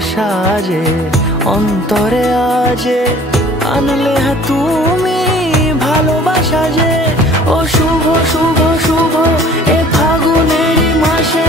সাজে অন্তরে আজে আনলে তুমি ভালোবাসা যে। ও শুভ শুভ শুভ এ ফাগুনেরই মাসে